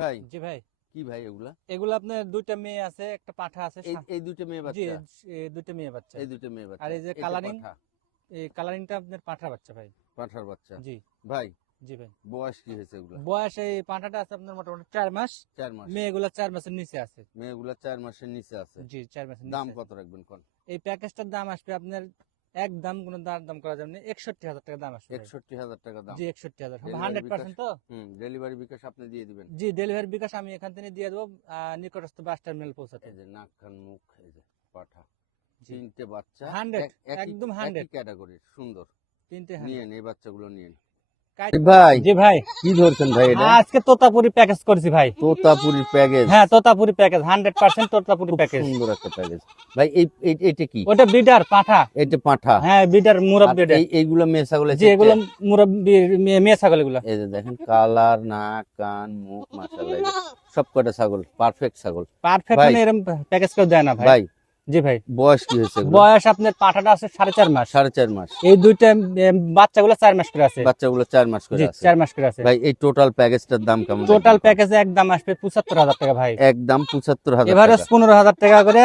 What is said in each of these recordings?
ভাই? জি ভাই। কি ভাই এগুলা? এগুলো আপনার দুইটা মেয়ে আছে একটা পাঠা আছে এই দুটো মেয়ে বাচ্চা? দুইটা মেয়ে বাচ্চা। এই দুটো মেয়ে বাচ্চা। আর এই যে? পাঠা, এই কালারিংটা আপনার পাঠা বাচ্চা ভাই। পাঠার বাচ্চা? জি। ভাই জি ভাই। বয়স কি হয়েছে এগুলা? বয়স এই পাঠাটা আছে আপনার মোটামুটি চার মাস। চার মাস। মেয়েগুলো চার মাসের নিচে আছে। মেয়েগুলা চার মাসের নিচে আছে। জি চার মাসের দাম কত রাখবেন কোন। এই প্যাকেজটার দাম আসবে আপনার এক দাম কোন দাম করা যাবে না একষট্টি হাজার টাকা দাম আসবে একষট্টি হাজার টাকা দাম। জি একষট্টি হাজার। হান্ড্রেড পার্সেন্ট তো? ডেলিভারি বিকাশ আপনি দিয়ে দিবেন। জি ডেলিভারি বিকাশ আমি এখান থেকে দিয়ে দেবো নিকটস্থ বাস টার্মিনাল পৌঁছাতে। যে নাক কান মুখ এই যে পাঠা। তিনটে বাচ্চা হান্ড্রেড একদম হান্ড্রেড 100 ক্যাটাগরি সুন্দর। তিনটে নিয়ে এই বাচ্চাগুলো নিয়ে ভাই জি ভাই। কি ধরছেন ভাই এটা? আজকে তোতাপুরি প্যাকেজ করেছি ভাই। তোতাপুরি প্যাকেজ হ্যাঁ Totapuri package hundred percent Totapuri package সুন্দর একটা প্যাকেজ ভাই এই এই- এটা কি? ওটা বিডার পাঠা। এটা পাঠা? হ্যাঁ বিডার মুরব আর বিডার এই এইগুলো মেয়ে ছাগল জি এগুলো মুরব্বি মেয়ে ছাগল এগুলো। এই যে দেখেন কালার নাক কান মুখ মাশাআল্লাহ সব কটা ছাগল পারফেক্ট ছাগল। পারফেক্ট মানে এরকম প্যাকেজ কেউ দেয় না ভাই। ভাই জি ভাই। বয়স কি হয়েছে বয়স আপনার পাঠাটা আছে সাড়ে চার মাস। সাড়ে চার মাস। এই দুইটা বাচ্চাগুলো চার মাস করে আছে। বাচ্চাগুলো চার মাস করে আছে। চার মাস করে আছে। ভাই এই টোটাল প্যাকেজটার দাম কেমন টোটাল? প্যাকেজে একদম আসবে পঁচাত্তর হাজার টাকা ভাই। একদম পঁচাত্তর হাজার এভারেজ টাকা। পনেরো হাজার টাকা করে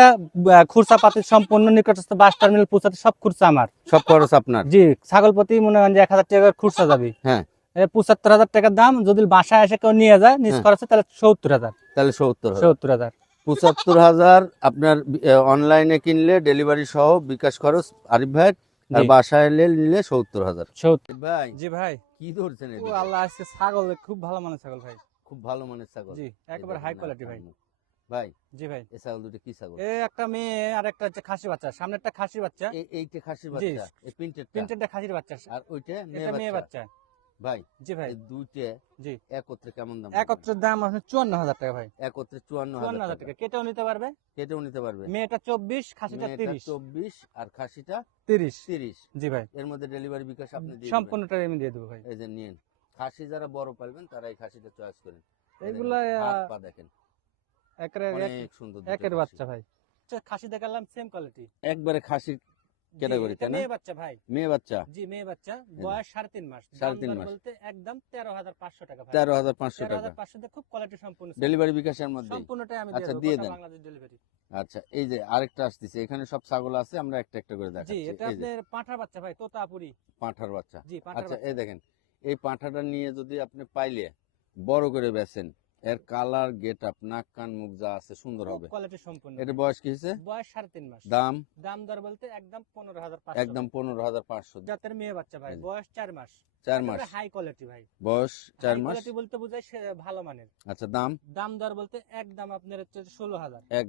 খুরসা পাতি সম্পূর্ণ নিকটস্থ বাস টার্মিনাল পৌঁছাতে সব খুরসা আমার। সব খরচ আপনার? জি ছাগল প্রতি মনে হয় যে এক হাজার টাকা খুরসা যাবে। হ্যাঁ। পঁচাত্তর হাজার টাকার দাম যদি বাসায় এসে কেউ নিয়ে যায় নিজ হ্যাঁ। খরচে তাহলে সত্তর হাজার। তাহলে সত্তর সত্তর হাজার। পঁচাত্তর হাজার আপনার অনলাইনে কিনলে ডেলিভারি সহ বিকাশ খরচ আরিফ ভাই আর বাসায় এলে নিলে সত্তর হাজার। ভাই জি ভাই। কি ধরছেন আল্লাহ আজকে ছাগল খুব ভালো মানের ছাগল ভাই। খুব ভালো মানের ছাগল। জি একেবারে হাই কোয়ালিটি ভাই। ভাই জি ভাই। এই ছাগল দুটো কি ছাগল? এ একটা মেয়ে আর একটা হচ্ছে খাসি বাচ্চা। সামনে একটা খাসি বাচ্চা এইটা খাসির বাচ্চা এই খাসির বাচ্চা। আর ওইটা মেয়ে বাচ্চা। ভাই জি ভাই। দুইটা জি। একত্রে কেমন দাম একত্রের দাম আসলে চুয়ান্ন হাজার টাকা ভাই। একত্রে চুয়ান্ন হাজার টাকা। কেটেও নিতে পারবে? কেটেও নিতে পারবে। মেয়েটা চব্বিশ খাসিটা তিরিশ। চব্বিশ আর খাসিটা তিরিশ। তিরিশ। জি ভাই। এর মধ্যে ডেলিভারি বিকাশ আপনি সম্পূর্ণটা আমি দিয়ে দেবো ভাই। এই যে নিন খাসি যারা বড় পারবেন তারা এই খাসিটা চয়েস করেন। এই দেখেন, এগুলা পা দেখেন। অনেক সুন্দর একের খাসি। বাচ্চা ভাই। খাসি দেখালাম সেম কোয়ালিটি একবারে খাসির Category, তাই না? মেয়ে বাচ্চা ভাই। মেয়ে বাচ্চা? জি মেয়ে বাচ্চা। বয়স সাড়ে তিন মাস। সাড়ে তিন মাস। বলতে একদম তেরো হাজার পাঁচশো টাকা তেরো হাজার পাঁচশো টাকা। পাঁচশো খুব কোয়ালিটি সম্পূর্ণ ডেলিভারি বিকাশের মধ্যে সম্পূর্ণটাই আমি আচ্ছা, দিয়ে দিয়ে দেন। বাংলাদেশ ডেলিভারি আচ্ছা এই যে আরেকটা আসতেছে। এখানে সব ছাগল আছে আমরা একটা একটা করে জি দেখাচ্ছি। এটা আপনার পাঁঠার বাচ্চা ভাই তোতাপুরি। পাঁঠার বাচ্চা। জি আচ্ছা এই দেখেন এই পাঁঠাটা নিয়ে যদি আপনি পাইলে বড় করে বেচেন এর কালার গেট আপ নাক কান মুখ যা আছে সুন্দর হবে। কোয়ালিটি সম্পূর্ণ। এটা বয়স কি হয়েছে? বয়স সাড়ে তিন মাস। দাম? দাম দর বলতে একদম পনেরো হাজার একদম পনেরো হাজার পাঁচশো। জাতের মেয়ে বাচ্চা ভাই বয়স চার মাস। চার মাস। হাই কোয়ালিটি ভাই। বয়স চার মাস? কোয়ালিটি বলতে বোঝায় সে ভালো মানের। আচ্ছা দাম? দাম দর বলতে একদম আপনার হচ্ছে ষোলো হাজার। এক